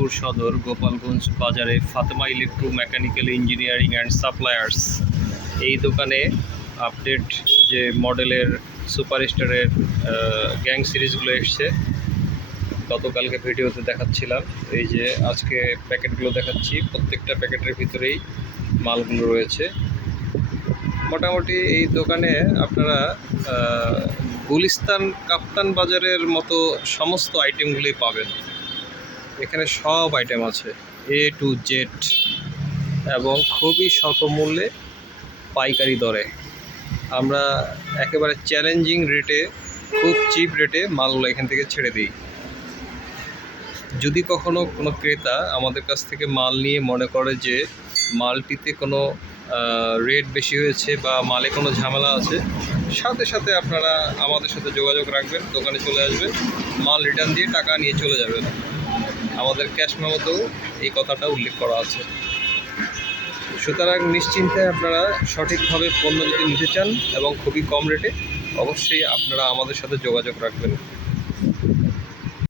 মিরপুর সদর গোপালগঞ্জ বাজারে Fatema electro mechanical engineering and suppliers এই দোকানে আপডেট যে মডেলের সুপারস্টারের গ্যাং সিরিজগুলো এসছে গতকালকে ভিডিওতে দেখাচ্ছিলাম। এই যে আজকে প্যাকেটগুলো দেখাচ্ছি, প্রত্যেকটা প্যাকেটের ভিতরেই মালগুলো রয়েছে। মোটামুটি এই দোকানে আপনারা গুলিস্তান কাপ্তান বাজারের মতো সমস্ত আইটেমগুলোই পাবেন। এখানে সব আইটেম আছে A to Z এবং খুবই স্বল্প মূল্যে পাইকারি দরে। আমরা একেবারে চ্যালেঞ্জিং রেটে, খুব চিপ রেটে মালগুলো এখান থেকে ছেড়ে দিই। যদি কখনো কোনো ক্রেতা আমাদের কাছ থেকে মাল নিয়ে মনে করে যে মালটিতে কোনো রেট বেশি হয়েছে বা মালে কোনো ঝামেলা আছে, সাথে সাথে আপনারা আমাদের সাথে যোগাযোগ রাখবেন, দোকানে চলে আসবেন, মাল রিটার্ন দিয়ে টাকা নিয়ে চলে যাবেন। আমাদের ক্যাশ মেমোতেও এই কথাটা উল্লেখ করা আছে। সুতরাং নিশ্চিন্তে আপনারা সঠিকভাবে পণ্য যদি নিতে চান এবং খুবই কম রেটে, অবশ্যই আপনারা আমাদের সাথে যোগাযোগ রাখবেন।